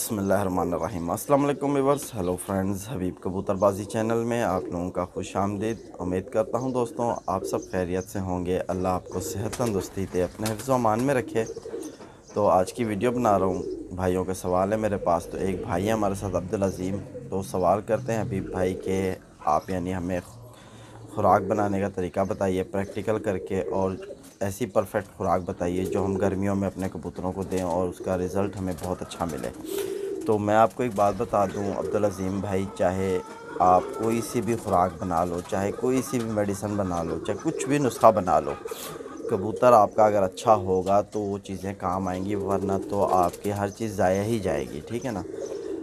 बिस्मिल्लाहिर्रहमानिर्रहीम। अस्सलाम वालेकुम व्यूअर्स, हेलो फ्रेंड्स, हबीब कबूतरबाजी चैनल में आप लोगों का खुश आमदीद। उम्मीद करता हूं दोस्तों आप सब खैरियत से होंगे। अल्लाह आपको सेहत तंदुरुस्ती दे, अपने हिफ्ज़ व अमान में रखे। तो आज की वीडियो बना रहा हूं, भाइयों के सवाल है मेरे पास। तो एक भाई है हमारे साथ, अब्दुल अज़ीम। तो सवाल करते हैं हबीब भाई के, आप यानी हमें खुराक बनाने का तरीका बताइए प्रैक्टिकल करके, और ऐसी परफेक्ट खुराक बताइए जो हम गर्मियों में अपने कबूतरों को दें और उसका रिज़ल्ट हमें बहुत अच्छा मिले। तो मैं आपको एक बात बता दूं अब्दुल अज़ीम भाई, चाहे आप कोई सी भी खुराक बना लो, चाहे कोई सी भी मेडिसिन बना लो, चाहे कुछ भी नुस्खा बना लो, कबूतर आपका अगर अच्छा होगा तो वो चीज़ें काम आएंगी, वरना तो आपकी हर चीज़ ज़ाया ही जाएगी। ठीक है ना,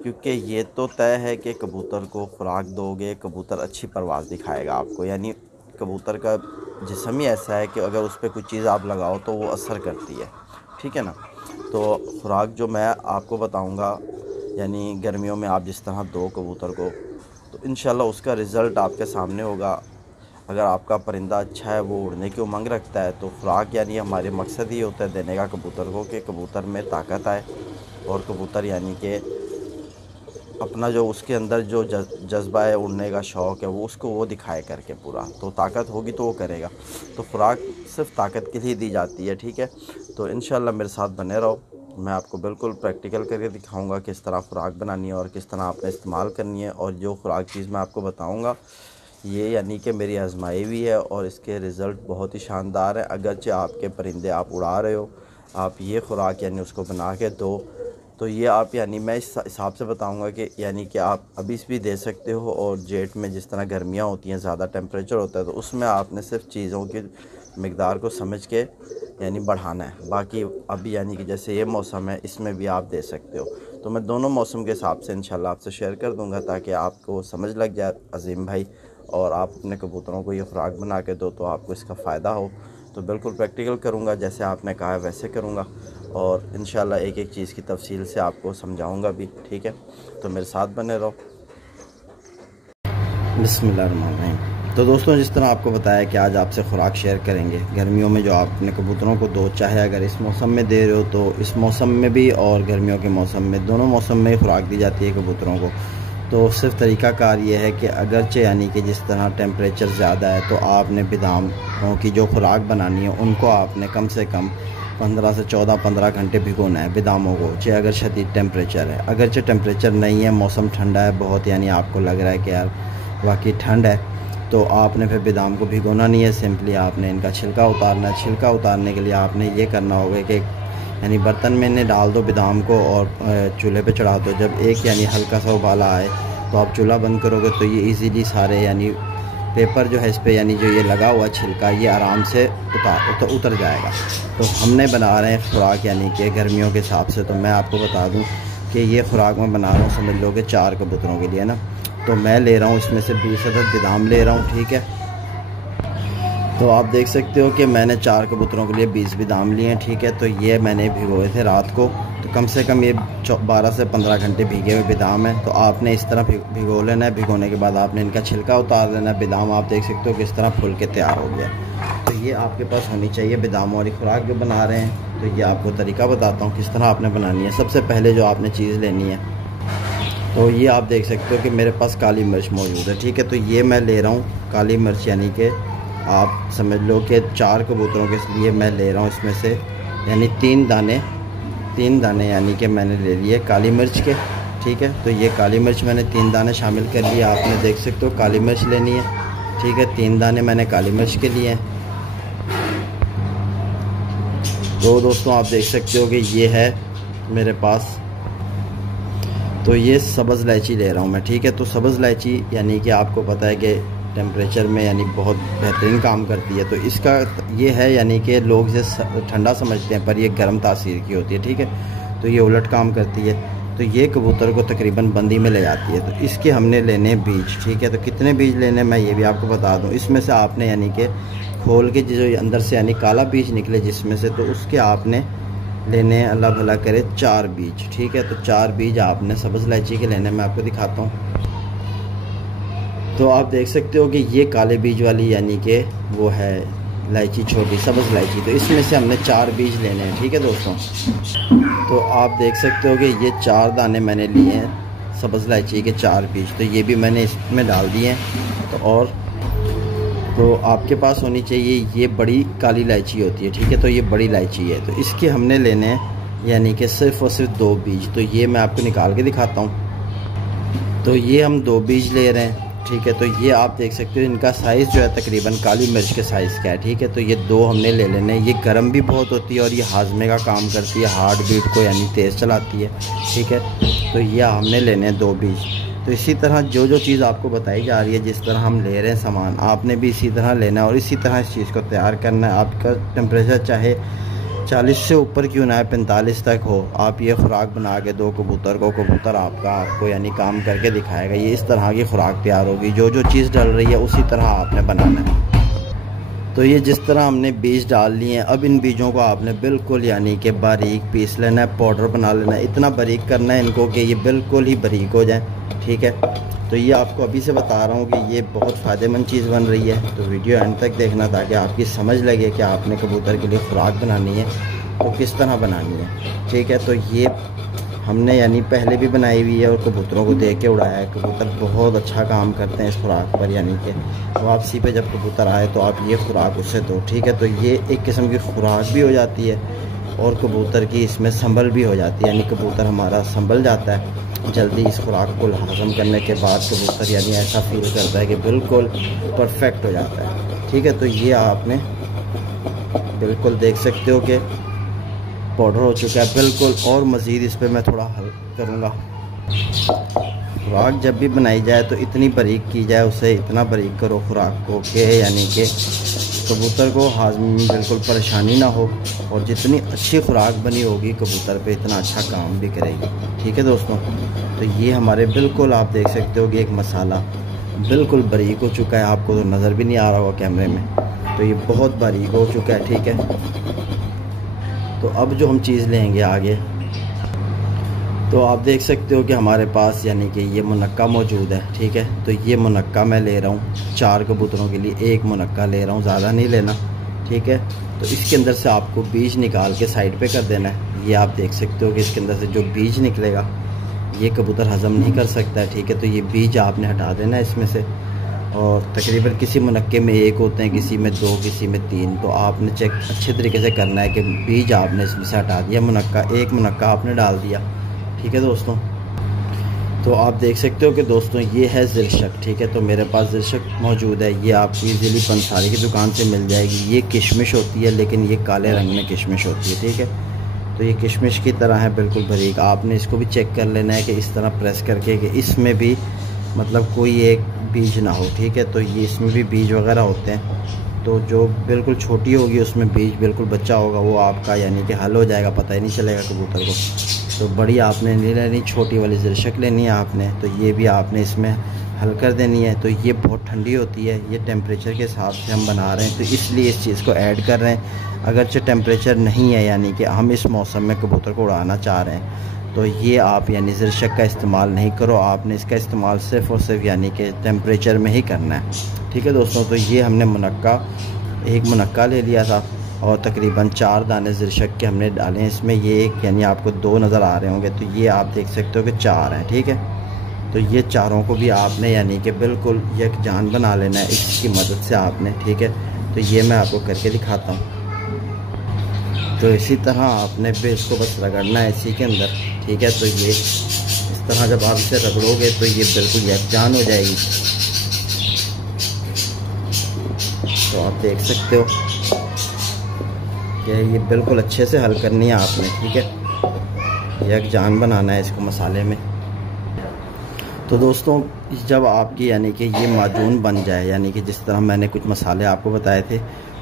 क्योंकि ये तो तय है कि कबूतर को खुराक दोगे, कबूतर अच्छी परवाज़ दिखाएगा आपको। यानी कबूतर का जिस्म ही ऐसा है कि अगर उस पर कुछ चीज़ आप लगाओ तो वो असर करती है। ठीक है ना, तो खुराक जो मैं आपको बताऊंगा, यानी गर्मियों में आप जिस तरह दो कबूतर को, तो इंशाल्लाह उसका रिज़ल्ट आपके सामने होगा। अगर आपका परिंदा अच्छा है, वो उड़ने की उमंग रखता है, तो खुराक यानी हमारे मकसद ही होता है देने का कबूतर को, कि कबूतर में ताकत आए और कबूतर यानी कि अपना जो उसके अंदर जो जज्बा है, उड़ने का शौक़ है, वो उसको वो दिखाए करके पूरा। तो ताकत होगी तो वो करेगा। तो खुराक सिर्फ ताकत के लिए दी जाती है। ठीक है, तो इंशाल्लाह मेरे साथ बने रहो। मैं आपको बिल्कुल प्रैक्टिकल करके दिखाऊंगा किस तरह खुराक बनानी है और किस तरह आपने इस्तेमाल करनी है। और जो खुराक चीज़ मैं आपको बताऊँगा, ये यानी कि मेरी आजमाई हुई है और इसके रिज़ल्ट बहुत ही शानदार है। अगरचे आपके परिंदे आप उड़ा रहे हो, आप ये खुराक यानी उसको बना के दो, तो ये आप यानी मैं इस हिसाब से बताऊंगा कि यानी कि आप अभी भी दे सकते हो। और जेट में जिस तरह गर्मियाँ होती हैं, ज़्यादा टेम्परेचर होता है, तो उसमें आपने सिर्फ चीज़ों की मिक़दार को समझ के यानी बढ़ाना है। बाकी अभी यानी कि जैसे ये मौसम है, इसमें भी आप दे सकते हो। तो मैं दोनों मौसम के हिसाब से इंशाल्लाह आपसे शेयर कर दूंगा, ताकि आपको समझ लग जाए अज़ीम भाई, और आप अपने कबूतरों को ये खुराक बना के दो तो आपको इसका फ़ायदा हो। तो बिल्कुल प्रैक्टिकल करूँगा, जैसे आपने कहा है वैसे करूँगा, और इंशाल्लाह एक एक चीज़ की तफसील से आपको समझाऊँगा भी। ठीक है, तो मेरे साथ बने रहो। बिस्मिल्लाहिर्रहमानिर्रहीम। तो दोस्तों, जिस तरह आपको बताया कि आज आपसे खुराक शेयर करेंगे गर्मियों में जो आप अपने कबूतरों को दो, चाहे अगर इस मौसम में दे रहे हो तो इस मौसम में भी, और गर्मियों के मौसम में, दोनों मौसम में खुराक दी जाती है कबूतरों को। तो सिर्फ तरीक़ाकार ये है कि अगरचे यानी कि जिस तरह टेम्परेचर ज़्यादा है, तो आपने बादामों की जो खुराक बनानी है उनको आपने कम से कम 15 से 14-15 घंटे भिगोना है बादामों को, चाहे अगर शदीद टेम्परेचर है। अगरचे टेम्परेचर नहीं है, मौसम ठंडा है बहुत, यानी आपको लग रहा है कि यार वाकई ठंड है, तो आपने फिर बादाम को भिगोना नहीं है, सिंपली आपने इनका छिलका उतारना है। छिलका उतारने के लिए आपने ये करना होगा कि यानी बर्तन में इन्हें डाल दो बादाम को और चूल्हे पे चढ़ा दो। जब एक यानी हल्का सा उबाला आए तो आप चूल्हा बंद करोगे, तो ये इजीली सारे यानी पेपर जो है इस पर यानी जो ये लगा हुआ छिलका, ये आराम से उतर जाएगा। तो हमने बना रहे हैं खुराक यानी कि गर्मियों के हिसाब से। तो मैं आपको बता दूं कि ये खुराक मैं बना रहा हूँ, समझ लो कि 4 कबूतरों के लिए ना। तो मैं ले रहा हूँ इसमें से 20 अदद बादाम ले रहा हूँ। ठीक है, तो आप देख सकते हो कि मैंने 4 कबूतरों के लिए 20 बादाम लिए हैं। ठीक है, तो ये मैंने भिगोए थे रात को, तो कम से कम ये 12 से 15 घंटे भीगे हुए बादाम हैं। तो आपने इस तरह भिगो लेना है। भिगोने के बाद आपने इनका छिलका उतार लेना है। बादाम आप देख सकते हो किस तरह फूल के तैयार हो गया। तो ये आपके पास होनी चाहिए बादामों वाली खुराक जो बना रहे हैं। तो ये आपको तरीका बताता हूँ किस तरह आपने बनानी है। सबसे पहले जो आपने चीज़ लेनी है, तो ये आप देख सकते हो कि मेरे पास काली मिर्च मौजूद है। ठीक है, तो ये मैं ले रहा हूँ काली मिर्च, यानी कि आप समझ लो कि 4 कबूतरों के लिए मैं ले रहा हूँ इसमें से यानी 3 दाने यानी कि मैंने ले लिए काली मिर्च के। ठीक है, तो ये काली मिर्च मैंने 3 दाने शामिल कर लिए। आपने देख सकते हो काली मिर्च लेनी है। ठीक है, 3 दाने मैंने काली मिर्च के लिए हैं। तो दोस्तों आप देख सकते हो कि ये है मेरे पास, तो ये सब्ज़ इलायची ले रहा हूँ मैं। ठीक है, तो सब्ज़ इलायची यानी कि आपको पता है कि टेम्परेचर में यानी बहुत बेहतरीन काम करती है। तो इसका ये है यानी कि लोग इसे ठंडा समझते हैं, पर ये गर्म तासीर की होती है। ठीक है, तो ये उलट काम करती है। तो ये कबूतर को तकरीबन बंदी में ले जाती है। तो इसके हमने लेने बीज। ठीक है, तो कितने बीज लेने मैं ये भी आपको बता दूं। इसमें से आपने यानी कि खोल के जो अंदर से यानी काला बीज निकले जिसमें से, तो उसके आपने लेने, अल्लाह भला करे, 4 बीज। ठीक है, तो 4 बीज आपने सब्ज़ इलायची के लेने, मैं आपको दिखाता हूँ। तो आप देख सकते हो कि ये काले बीज वाली यानी कि वो है इलायची छोटी, सब्ज़ इलायची। तो इसमें से हमने 4 बीज लेने हैं, ठीक है दोस्तों। तो आप देख सकते हो कि ये 4 दाने मैंने लिए हैं सब्ज़ इलायची के 4 बीज, तो ये भी मैंने इसमें डाल दिए हैं। तो आपके पास होनी चाहिए ये बड़ी काली इलायची होती है, ठीक है। तो ये बड़ी इलायची है, तो इसके हमने लेने हैं यानी कि सिर्फ़ और सिर्फ 2 बीज। तो ये मैं आपको निकाल के दिखाता हूँ। तो ये हम 2 बीज ले रहे हैं, ठीक है। तो ये आप देख सकते हो इनका साइज़ जो है तकरीबन काली मिर्च के साइज़ का है, ठीक है। तो ये 2 हमने ले लेने हैं। ये गर्म भी बहुत होती है और ये हाजमे का काम करती है, हार्ट बीट को यानी तेज़ चलाती है, ठीक है। तो ये हमने लेने हैं 2 बीज। तो इसी तरह जो चीज़ आपको बताई जा रही है, जिस तरह हम ले रहे हैं सामान, आपने भी इसी तरह लेना है और इसी तरह इस चीज़ को तैयार करना है। आपका टेम्परेचर चाहे 40 से ऊपर क्यों ना है, 45 तक हो, आप ये खुराक बना के दो कबूतर को, कबूतर आपको यानी काम करके दिखाएगा। ये इस तरह की खुराक तैयार होगी। जो चीज़ डल रही है उसी तरह आपने बनाना है। तो ये जिस तरह हमने बीज डाल लिए हैं, अब इन बीजों को आपने बिल्कुल यानी कि बारीक पीस लेना है, पाउडर बना लेना है। इतना बारीक करना है इनको कि ये बिल्कुल ही बारीक हो जाए, ठीक है। तो ये आपको अभी से बता रहा हूँ कि ये बहुत फ़ायदेमंद चीज़ बन रही है। तो वीडियो एंड तक देखना ताकि आपकी समझ लगे कि आपने कबूतर के लिए खुराक बनानी है तो किस तरह बनानी है, ठीक है। तो ये हमने यानी पहले भी बनाई हुई है और कबूतरों को देख के उड़ाया है। कबूतर बहुत अच्छा काम करते हैं इस खुराक पर, यानी कि वापसी पे जब कबूतर आए तो आप ये खुराक उससे दो, ठीक है। तो ये एक किस्म की खुराक भी हो जाती है और कबूतर की इसमें संभल भी हो जाती है, यानी कबूतर हमारा संभल जाता है जल्दी। इस खुराक को हज़म करने के बाद कबूतर यानी ऐसा फील करता है कि बिल्कुल परफेक्ट हो जाता है, ठीक है। तो ये आपने बिल्कुल देख सकते हो कि पाउडर हो चुका है बिल्कुल। और मज़ीद इस पर मैं थोड़ा हल करूँगा। खुराक जब भी बनाई जाए तो इतनी बारीक की जाए, उसे इतना बारीक करो खुराक को कि यानी कि कबूतर को हाजमे में बिल्कुल परेशानी ना हो, और जितनी अच्छी खुराक बनी होगी कबूतर पे इतना अच्छा काम भी करेगी, ठीक है दोस्तों। तो ये हमारे बिल्कुल आप देख सकते हो कि एक मसाला बिल्कुल बारीक हो चुका है। आपको तो नज़र भी नहीं आ रहा होगा कैमरे में, तो ये बहुत बारीक हो चुका है, ठीक है। तो अब जो हम चीज़ लेंगे आगे, तो आप देख सकते हो कि हमारे पास यानी कि ये मुनक्का मौजूद है, ठीक है। तो ये मुनक्का मैं ले रहा हूँ 4 कबूतरों के लिए, 1 मुनक्का ले रहा हूँ, ज़्यादा नहीं लेना, ठीक है। तो इसके अंदर से आपको बीज निकाल के साइड पे कर देना है। ये आप देख सकते हो कि इसके अंदर से जो बीज निकलेगा ये कबूतर हज़म नहीं कर सकता है, ठीक है। तो ये बीज आपने हटा देना है इसमें से। और तकरीबन किसी मुनक्के में 1 होते हैं, किसी में 2, किसी में 3। तो आपने चेक अच्छे तरीके से करना है कि बीज आपने इसमें से हटा दिया। एक मुनक्का आपने डाल दिया, ठीक है दोस्तों। तो आप देख सकते हो कि दोस्तों ये है ज़िरशक, ठीक है। तो मेरे पास ज़िरशक मौजूद है, ये आपकी ज़िली पंसारी की दुकान से मिल जाएगी। ये किशमिश होती है लेकिन ये काले रंग में किशमिश होती है, ठीक है। तो ये किशमिश की तरह है बिल्कुल बारीक। आपने इसको भी चेक कर लेना है कि इस तरह प्रेस करके कि इसमें भी मतलब कोई एक बीज ना हो, ठीक है। तो ये इसमें भी बीज वगैरह होते हैं। तो जो बिल्कुल छोटी होगी उसमें बीज बिल्कुल बच्चा होगा, वो आपका यानी कि हल हो जाएगा, पता ही नहीं चलेगा कबूतर को। तो बड़ी आपने नहीं लेनी, छोटी वाली ज़िरशक लेनी है आपने। तो ये भी आपने इसमें हल कर देनी है। तो ये बहुत ठंडी होती है, ये टेम्परेचर के हिसाब से हम बना रहे हैं तो इसलिए इस चीज़ को ऐड कर रहे हैं। अगरचे टेम्परेचर नहीं है यानी कि हम इस मौसम में कबूतर को उड़ाना चाह रहे हैं तो ये आप यानी ज़िरशक का इस्तेमाल नहीं करो। आपने इसका इस्तेमाल सिर्फ़ और सिर्फ यानी कि टेम्परेचर में ही करना है, ठीक है दोस्तों। तो ये हमने एक मुनक्का ले लिया था और तकरीबन 4 दाने ज़िरशक के हमने डाले हैं इसमें। ये एक यानी आपको 2 नज़र आ रहे होंगे, तो ये आप देख सकते हो कि 4 हैं, ठीक है। तो ये चारों को भी आपने यानी कि बिल्कुल यकजान बना लेना है इसकी मदद से आपने, ठीक है। तो ये मैं आपको करके दिखाता हूँ। तो इसी तरह आपने भी इसको बस रगड़ना है इसी के अंदर, ठीक है। तो ये इस तरह जब आप इसे रगड़ोगे तो ये बिल्कुल यकजान हो जाएगी। तो आप देख सकते हो कि ये बिल्कुल अच्छे से हल करनी है आपने, ठीक है। यकजान बनाना है इसको मसाले में। तो दोस्तों जब आपकी यानी कि ये माजून बन जाए, यानी कि जिस तरह मैंने कुछ मसाले आपको बताए थे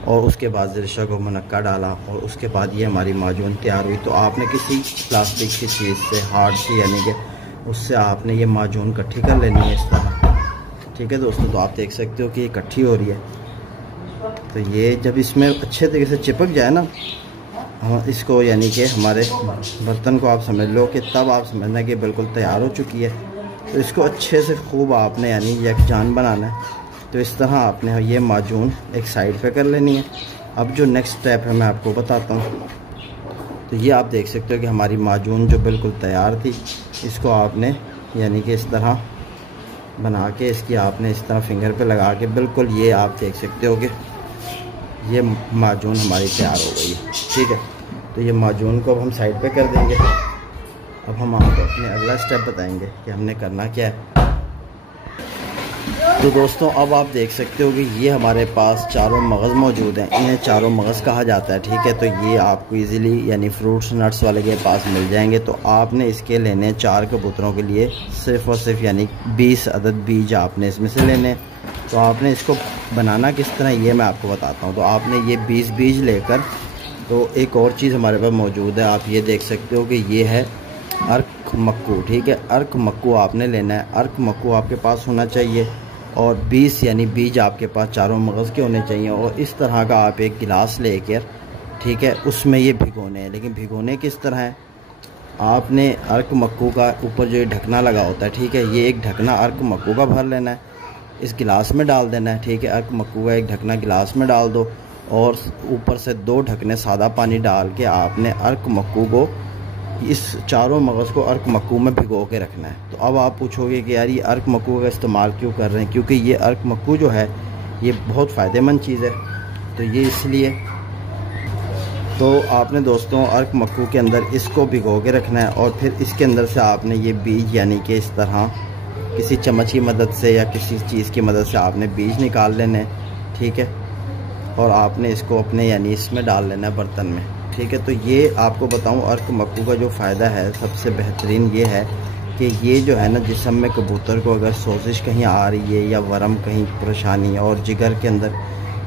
और उसके बाद ज़िरशक और मुनक्का डाला और उसके बाद ये हमारी माजून तैयार हुई, तो आपने किसी प्लास्टिक की चीज़ से हार्ड सी यानी कि उससे आपने ये माजून इकट्ठी कर लेनी है इस तरह, ठीक है दोस्तों। तो आप देख सकते हो कि ये इकट्ठी हो रही है। तो ये जब इसमें अच्छे तरीके से चिपक जाए ना, हम इसको यानी कि हमारे बर्तन को आप समझ लो कि तब आप समझना कि बिल्कुल तैयार हो चुकी है। तो इसको अच्छे से खूब आपने यानी यकजान बनाना है। तो इस तरह आपने ये माजून एक साइड पे कर लेनी है। अब जो नेक्स्ट स्टेप है मैं आपको बताता हूँ। तो ये आप देख सकते हो कि हमारी माजून जो बिल्कुल तैयार थी, इसको आपने यानी कि इस तरह बना के इसकी आपने इस तरह फिंगर पे लगा के बिल्कुल ये आप देख सकते हो कि ये माजून हमारी तैयार हो गई है। ठीक है, तो ये माजून को अब हम साइड पे कर देंगे। अब हम आपको अपने अगला स्टेप बताएंगे कि हमने करना क्या है। तो दोस्तों अब आप देख सकते हो कि ये हमारे पास चारों मगज़ मौजूद हैं। इन्हें चारों मगज़ कहा जाता है। ठीक है, तो ये आपको इजीली यानी फ्रूट्स नट्स वाले के पास मिल जाएंगे। तो आपने इसके लेने 4 कबूतरों के लिए सिर्फ़ और सिर्फ यानी 20 अदद बीज आपने इसमें से लेने। तो आपने इसको बनाना किस तरह ये मैं आपको बताता हूँ। तो आपने ये 20 बीज लेकर, तो एक और चीज़ हमारे पास मौजूद है, आप ये देख सकते हो कि ये है अर्क मक्कू। ठीक है, अर्क मक्कू आपने लेना है। अर्क मक्कू आपके पास होना चाहिए और 20 यानी बीज आपके पास चारों मगज़ के होने चाहिए। और इस तरह का आप एक गिलास लेकर, ठीक है, उसमें ये भिगोने हैं। लेकिन भिगोने किस तरह है, आपने अर्क मक्कू का ऊपर जो ये ढकना लगा होता है, ठीक है, ये एक ढकना अर्क मक्कू का भर लेना है, इस गिलास में डाल देना है। ठीक है, अर्क मक्कू का एक ढकना गिलास में डाल दो और ऊपर से 2 ढकने सादा पानी डाल के आपने अर्क मक्कू को, इस चारों मगज़ को अर्क मक्कू में भिगो के रखना है। तो अब आप पूछोगे कि यार ये अर्क मक्कू का इस्तेमाल क्यों कर रहे हैं, क्योंकि ये अर्क मक्कू जो है ये बहुत फ़ायदेमंद चीज़ है। तो ये इसलिए, तो आपने दोस्तों अर्क मक्कू के अंदर इसको भिगो के रखना है और फिर इसके अंदर से आपने ये बीज यानी कि इस तरह किसी चम्मच की मदद से या किसी चीज़ की मदद से आपने बीज निकाल लेने। ठीक है, और आपने इसको अपने यानी इसमें डाल लेना है बर्तन में। ठीक है, तो ये आपको बताऊं अर्क मक्कू का जो फ़ायदा है सबसे बेहतरीन ये है कि ये जो है ना, जिस्म में कबूतर को अगर सोजिश कहीं आ रही है या वरम कहीं परेशानी है और जिगर के अंदर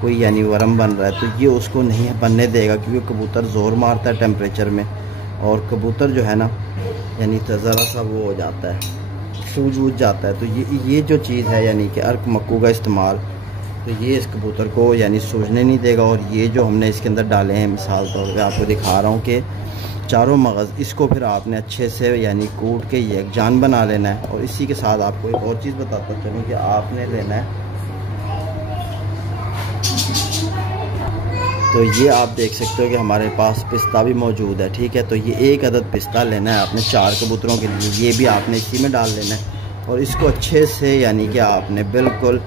कोई यानी वरम बन रहा है, तो ये उसको नहीं बनने देगा, क्योंकि कबूतर ज़ोर मारता है टेम्परेचर में और कबूतर जो है ना यानी तो ज़रा सा वो हो जाता है, सूज वूझ जाता है। तो ये जो चीज़ है यानी कि अर्क मक्कू का इस्तेमाल, तो ये इस कबूतर को यानी सूझने नहीं देगा। और ये जो हमने इसके अंदर डाले हैं, मिसाल तौर पे आपको दिखा रहा हूँ कि चारों मगज़, इसको फिर आपने अच्छे से यानी कूट के यकजान बना लेना है। और इसी के साथ आपको एक और चीज़ बताता चलूँ कि आपने लेना है, तो ये आप देख सकते हो कि हमारे पास पिस्ता भी मौजूद है। ठीक है, तो ये 1 अदद पिस्ता लेना है आपने 4 कबूतरों के लिए, ये भी आपने इसी में डाल लेना है और इसको अच्छे से यानी कि आपने बिल्कुल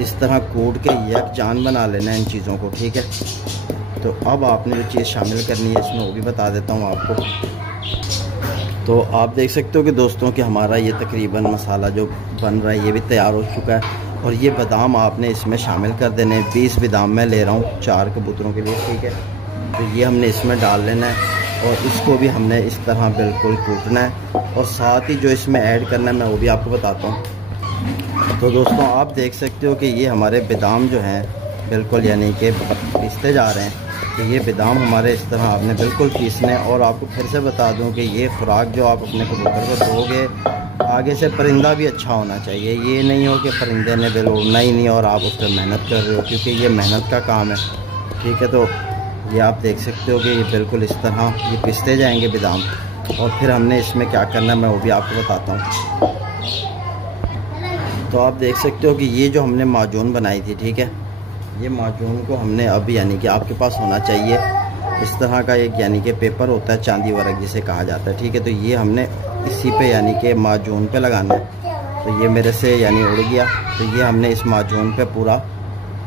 इस तरह कूट के यकजान बना लेना है इन चीज़ों को। ठीक है, तो अब आपने जो चीज़ शामिल करनी है इसमें वो भी बता देता हूँ आपको। तो आप देख सकते हो कि दोस्तों कि हमारा ये तकरीबन मसाला जो बन रहा है ये भी तैयार हो चुका है। और ये बादाम आपने इसमें शामिल कर देने हैं। 20 बादाम मैं ले रहा हूँ 4 कबूतरों के लिए। ठीक है, तो ये हमने इसमें डाल लेना है और इसको भी हमने इस तरह बिल्कुल कूटना है। और साथ ही जो इसमें ऐड करना है मैं वो भी आपको बताता हूँ। तो दोस्तों आप देख सकते हो कि ये हमारे बादाम जो हैं बिल्कुल यानी कि पीसते जा रहे हैं। तो ये बादाम हमारे इस तरह आपने बिल्कुल पीसने। और आपको फिर से बता दूं कि ये खुराक जो आप अपने कबूतर को दोगे, आगे से परिंदा भी अच्छा होना चाहिए। ये नहीं हो कि परिंदे ने बिल उड़ना ही नहीं और आप उस पर मेहनत कर रहे हो, क्योंकि ये मेहनत का काम है। ठीक है, तो ये आप देख सकते हो कि ये बिल्कुल इस तरह ये पिसते जाएंगे बादाम। और फिर हमने इसमें क्या करना है मैं वो भी आपको बताता हूँ। तो आप देख सकते हो कि ये जो हमने माजून बनाई थी, ठीक है, ये माजून को हमने अब यानी कि आपके पास होना चाहिए इस तरह का एक यानी कि पेपर होता है चांदी वर्क जिसे कहा जाता है। ठीक है, तो ये हमने इसी पे यानी कि माजून पे लगाना है। तो ये मेरे से यानी उड़ गया, तो ये हमने इस माजून पे पूरा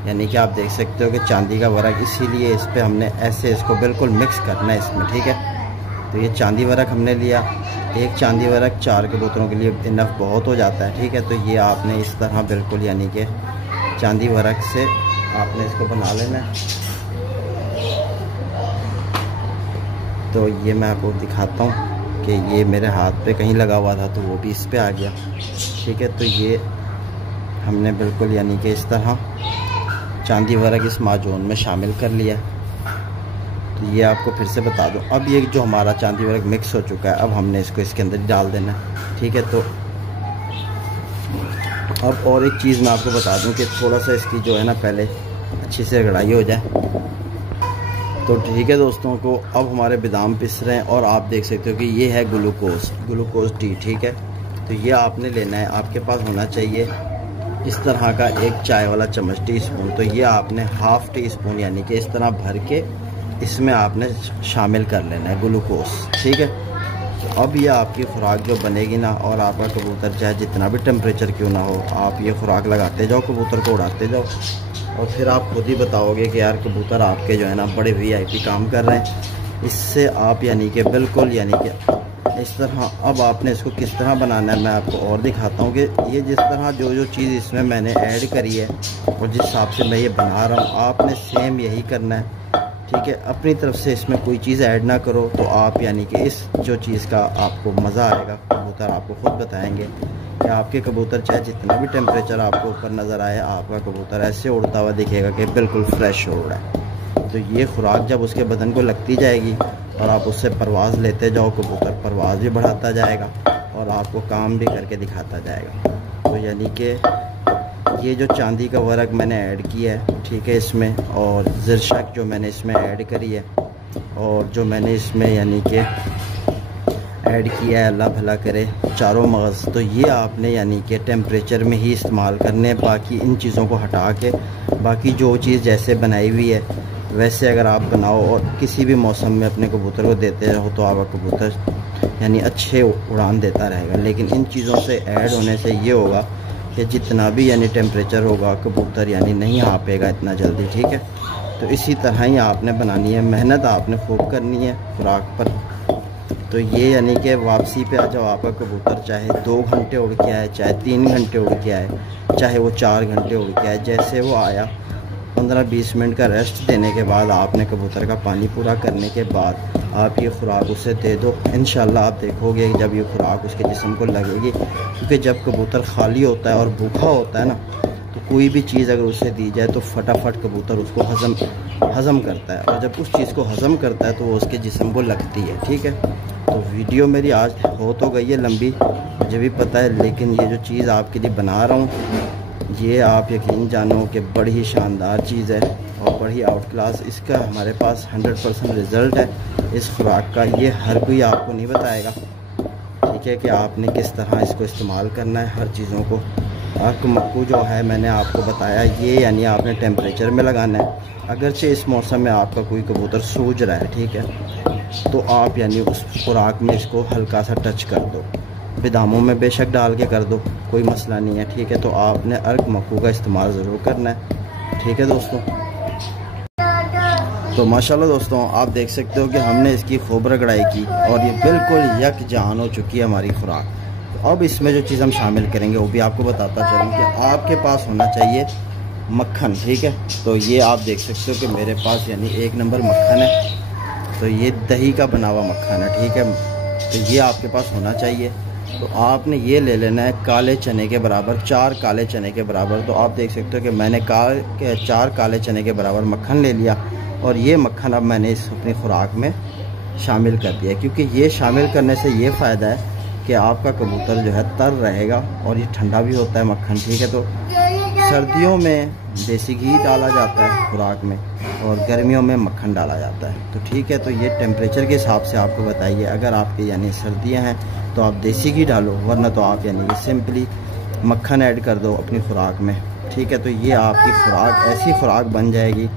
यानी कि आप देख सकते हो कि चांदी का वर्क, इसीलिए इस पर हमने ऐसे इसको बिल्कुल मिक्स करना है इसमें। ठीक है, तो ये चांदी वर्क हमने लिया। एक चांदी वर्क 4 कबूतरों के लिए इनफ बहुत हो जाता है। ठीक है, तो ये आपने इस तरह बिल्कुल यानी कि चांदी वर्क से आपने इसको बना लेना है। तो ये मैं आपको दिखाता हूँ कि ये मेरे हाथ पे कहीं लगा हुआ था तो वो भी इस पे आ गया। ठीक है, तो ये हमने बिल्कुल यानी कि इस तरह चांदी वर्क इस माजून में शामिल कर लिया। तो ये आपको फिर से बता दूं, अब ये जो हमारा चांदी वर्क मिक्स हो चुका है, अब हमने इसको इसके अंदर ही डाल देना है। ठीक है, तो अब और एक चीज़ मैं आपको बता दूं कि थोड़ा सा इसकी जो है ना पहले अच्छी से रगड़ाई हो जाए। तो ठीक है दोस्तों, को अब हमारे बादाम पिस रहे हैं और आप देख सकते हो कि ये है ग्लूकोज टी। ठीक है, तो ये आपने लेना है, आपके पास होना चाहिए इस तरह का एक चाय वाला चम्मच टी स्पून, तो ये आपने हाफ़ टी स्पून यानी कि इस तरह भर के इसमें आपने शामिल कर लेना है ग्लूकोज, ठीक है। तो अब ये आपकी खुराक जो बनेगी ना, और आपका कबूतर चाहे जितना भी टेम्परेचर क्यों ना हो, आप ये खुराक लगाते जाओ, कबूतर को उड़ाते जाओ, और फिर आप खुद ही बताओगे कि यार कबूतर आपके जो है ना बड़े VIP काम कर रहे हैं। इससे आप यानी कि बिल्कुल यानी कि इस तरह अब आपने इसको किस तरह बनाना है मैं आपको और दिखाता हूँ कि ये जिस तरह जो चीज़ इसमें मैंने ऐड करी है और जिस हिसाब से मैं ये बना रहा हूँ, आपने सेम यही करना है, ठीक है। अपनी तरफ से इसमें कोई चीज़ ऐड ना करो, तो आप यानी कि इस जो चीज़ का आपको मज़ा आएगा, कबूतर आपको खुद बताएंगे कि आपके कबूतर चाहे जितना भी टेम्परेचर आपको ऊपर नज़र आए, आपका कबूतर ऐसे उड़ता हुआ दिखेगा कि बिल्कुल फ्रेश हो रहा है। तो ये खुराक जब उसके बदन को लगती जाएगी और आप उससे परवाज़ लेते जाओ, कबूतर परवाज़ भी बढ़ाता जाएगा और आपको काम भी करके दिखाता जाएगा। तो यानी कि ये जो चांदी का वर्क मैंने ऐड किया है, ठीक है, इसमें, और ज़िरशक जो मैंने इसमें ऐड करी है, और जो मैंने इसमें यानी कि ऐड किया है, अल्लाह भला करे, चारों मगज़, तो ये आपने यानी कि टेम्परेचर में ही इस्तेमाल करने हैं। बाकी इन चीज़ों को हटा के बाकी जो चीज़ जैसे बनाई हुई है वैसे अगर आप बनाओ और किसी भी मौसम में अपने कबूतर को देते रहो, तो आपका कबूतर यानी अच्छे उड़ान देता रहेगा। लेकिन इन चीज़ों से ऐड होने से ये होगा कि जितना भी यानी टेम्परेचर होगा, कबूतर यानी नहीं हाँपेगा इतना जल्दी, ठीक है। तो इसी तरह ही आपने बनानी है, मेहनत आपने खूब करनी है खुराक पर। तो ये यानी कि वापसी पे आ जाओ, आपका कबूतर चाहे 2 घंटे उड़ के आए, चाहे 3 घंटे उड़ के आए, चाहे वो 4 घंटे उड़ के आए, जैसे वो आया 15-20 मिनट का रेस्ट देने के बाद आपने कबूतर का पानी पूरा करने के बाद आप ये खुराक उसे दे दो। इंशाल्लाह आप देखोगे जब ये खुराक उसके जिस्म को लगेगी, क्योंकि जब कबूतर खाली होता है और भूखा होता है ना, तो कोई भी चीज़ अगर उसे दी जाए तो फटाफट कबूतर उसको हज़म करता है, और जब उस चीज़ को हज़म करता है तो वो उसके जिस्म को लगती है, ठीक है। तो वीडियो मेरी आज हो तो गई है लंबी, मुझे भी पता है, लेकिन ये जो चीज़ आपके लिए बना रहा हूँ, ये आप यकीन जानो कि बड़ी ही शानदार चीज़ है और बड़ी आउट क्लास। इसका हमारे पास 100% रिज़ल्ट है इस खुराक का। ये हर कोई आपको नहीं बताएगा, ठीक है, कि आपने किस तरह इसको इस्तेमाल करना है हर चीज़ों को। अर्क मक्कू जो है मैंने आपको बताया, ये यानी आपने टेम्परेचर में लगाना है। अगरचे इस मौसम में आपका कोई कबूतर सूज रहा है, ठीक है, तो आप यानी उस खुराक में इसको हल्का सा टच कर दो, बेदामों में बेशक डाल के कर दो, कोई मसला नहीं है, ठीक है। तो आपने अर्क मक्कू का इस्तेमाल ज़रूर करना है, ठीक है दोस्तों। तो माशाल्लाह दोस्तों, आप देख सकते हो कि हमने इसकी खूब रगड़ाई की और ये बिल्कुल यकजान हो चुकी है हमारी खुराक। तो अब इसमें जो चीज़ हम शामिल करेंगे वो भी आपको बताता चलूँ कि आपके पास होना चाहिए मक्खन, ठीक है। तो ये आप देख सकते हो कि मेरे पास यानी 1 नंबर मक्खन है। तो ये दही का बना हुआ मक्खन है, ठीक है। तो ये आपके पास होना चाहिए। तो आपने ये ले लेना है काले चने के बराबर, 4 काले चने के बराबर। तो आप देख सकते हो कि मैंने 4 काले चने के बराबर मक्खन ले लिया, और ये मक्खन अब मैंने इस अपनी खुराक में शामिल कर दिया, क्योंकि ये शामिल करने से ये फ़ायदा है कि आपका कबूतर जो है तर रहेगा और ये ठंडा भी होता है मक्खन, ठीक है। तो सर्दियों में देसी घी डाला जाता है खुराक में और गर्मियों में मक्खन डाला जाता है, तो ठीक है। तो ये टेम्परेचर के हिसाब से आपको बताइए, अगर आपके यानी सर्दियाँ हैं तो आप देसी घी डालो, वरना तो आप यानी कि सिंपली मक्खन ऐड कर दो अपनी खुराक में, ठीक है। तो ये आपकी खुराक ऐसी खुराक बन जाएगी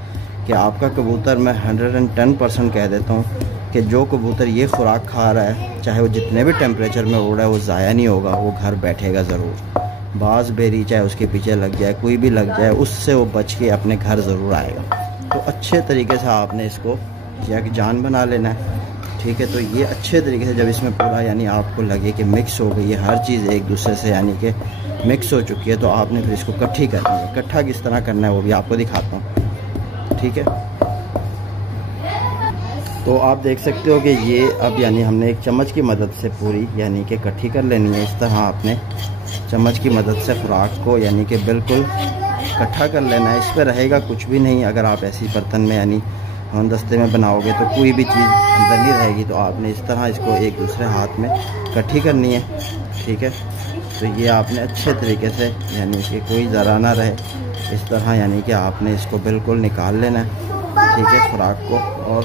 कि आपका कबूतर, मैं 110% कह देता हूँ कि जो कबूतर ये खुराक खा रहा है, चाहे वो जितने भी टेम्परेचर में उड़ रहा है, वो ज़ाया नहीं होगा, वो घर बैठेगा ज़रूर। बाज बेरी चाहे उसके पीछे लग जाए, कोई भी लग जाए, उससे वो बच के अपने घर ज़रूर आएगा। तो अच्छे तरीके से आपने इसको यकजान बना लेना है, ठीक है। तो ये अच्छे तरीके से जब इसमें पूरा यानी आपको लगे कि मिक्स हो गई है हर चीज़ एक दूसरे से, यानी कि मिक्स हो चुकी है, तो आपने फिर इसको इकट्ठी करनी है। इकट्ठा किस तरह करना है वो भी आपको दिखाता हूँ, ठीक है। तो आप देख सकते हो कि ये अब यानी हमने एक चम्मच की मदद से पूरी यानी कि इकट्ठी कर लेनी है। इस तरह आपने चम्मच की मदद से खुराक को यानी कि बिल्कुल इकट्ठा कर लेना है। इस पर रहेगा कुछ भी नहीं। अगर आप ऐसी बर्तन में यानी दस्ते में बनाओगे तो कोई भी चीज़ अंदर नहीं रहेगी। तो आपने इस तरह इसको एक दूसरे हाथ में इकट्ठी करनी है, ठीक है। तो ये आपने अच्छे तरीके से यानी कि कोई ज़रा ना रहे, इस तरह यानी कि आपने इसको बिल्कुल निकाल लेना है, ठीक है, खुराक को। और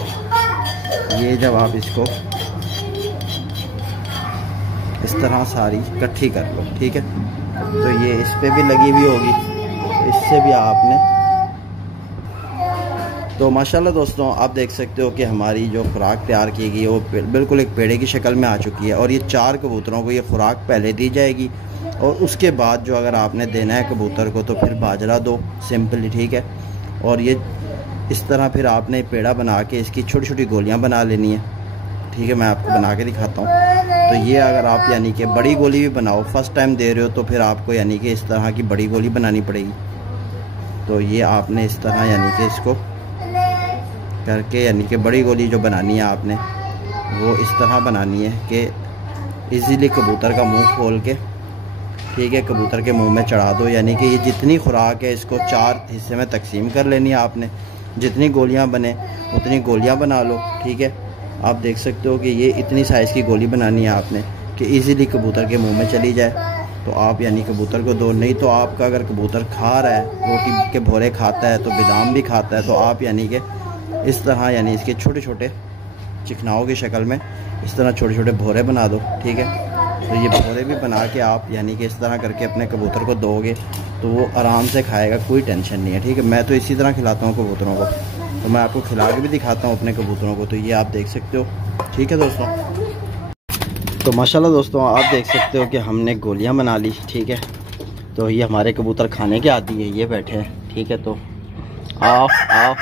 ये जब आप इसको इस तरह सारी इकट्ठी कर लो, ठीक है। तो ये इस पर भी लगी हुई होगी, तो इससे भी आपने। तो माशाल्लाह दोस्तों आप देख सकते हो कि हमारी जो खुराक तैयार की गई वो बिल्कुल एक पेड़े की शक्ल में आ चुकी है। और ये 4 कबूतरों को ये खुराक पहले दी जाएगी और उसके बाद जो अगर आपने देना है कबूतर को तो फिर बाजरा दो सिंपली, ठीक है। और ये इस तरह फिर आपने पेड़ा बना के इसकी छोटी छोटी गोलियां बना लेनी है, ठीक है। मैं आपको बना के दिखाता हूँ। तो ये अगर आप यानी कि बड़ी गोली भी बनाओ, फर्स्ट टाइम दे रहे हो तो फिर आपको यानी कि इस तरह की बड़ी गोली बनानी पड़ेगी। तो ये आपने इस तरह यानी कि इसको करके यानी कि बड़ी गोली जो बनानी है आपने वो इस तरह बनानी है कि इजीली कबूतर का मुंह खोल के, ठीक है, कबूतर के मुंह में चढ़ा दो। यानी कि ये जितनी खुराक है इसको 4 हिस्से में तकसीम कर लेनी है आपने। जितनी गोलियां बने उतनी गोलियां बना लो, ठीक है। आप देख सकते हो कि ये इतनी साइज़ की गोली बनानी है आपने कि इजीली कबूतर के मुंह में चली जाए। तो आप यानी कबूतर को दो, नहीं तो आपका अगर कबूतर खा रहा है, रोटी के भोरे खाता है तो बादाम भी खाता है, तो आप यानी कि इस तरह यानी इसके छोटे छोटे चिकनाओं की शक्ल में इस तरह छोटे छोटे भोरे बना दो, ठीक है। तो ये भोरे भी बना के आप यानी कि इस तरह करके अपने कबूतर को दोगे तो वो आराम से खाएगा, कोई टेंशन नहीं है, ठीक है। मैं तो इसी तरह खिलाता हूँ कबूतरों को, तो मैं आपको खिला के भी दिखाता हूँ अपने कबूतरों को। तो ये आप देख सकते हो, ठीक है दोस्तों। तो माशाल्लाह दोस्तों आप देख सकते हो कि हमने गोलियाँ बना ली, ठीक है। तो ये हमारे कबूतर खाने के आदी है, ये बैठे हैं, ठीक है। तो आओ आओ,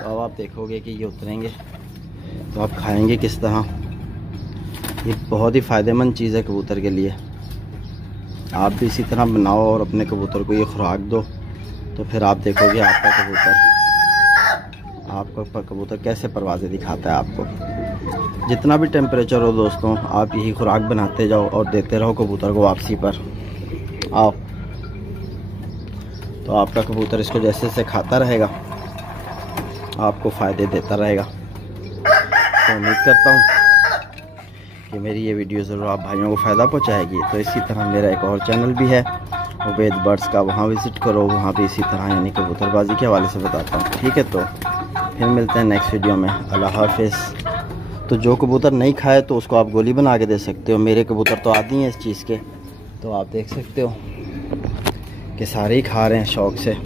तो अब आप देखोगे कि ये उतरेंगे तो आप खाएंगे किस तरह। ये बहुत ही फ़ायदेमंद चीज़ है कबूतर के लिए। आप भी इसी तरह बनाओ और अपने कबूतर को ये खुराक दो, तो फिर आप देखोगे आपका कबूतर कैसे परवाज़ें दिखाता है आपको। जितना भी टेम्परेचर हो दोस्तों, आप यही खुराक बनाते जाओ और देते रहो कबूतर को वापसी पर। आओ, तो आपका कबूतर इसको जैसे जैसे खाता रहेगा आपको फ़ायदे देता रहेगा। तो उम्मीद करता हूँ कि मेरी ये वीडियो ज़रूर आप भाइयों को फ़ायदा पहुँचाएगी। तो इसी तरह मेरा एक और चैनल भी है उबैद बर्ड्स का, वहाँ विज़िट करो, वहाँ भी इसी तरह यानी कबूतरबाजी के हवाले से बताता हूँ, ठीक है। तो फिर मिलते हैं नेक्स्ट वीडियो में, अल्लाह हाफिज़। तो जो कबूतर नहीं खाए तो उसको आप गोली बना के दे सकते हो। मेरे कबूतर तो आदी हैं इस चीज़ के, तो आप देख सकते हो कि सारे ही खा रहे हैं शौक़ से।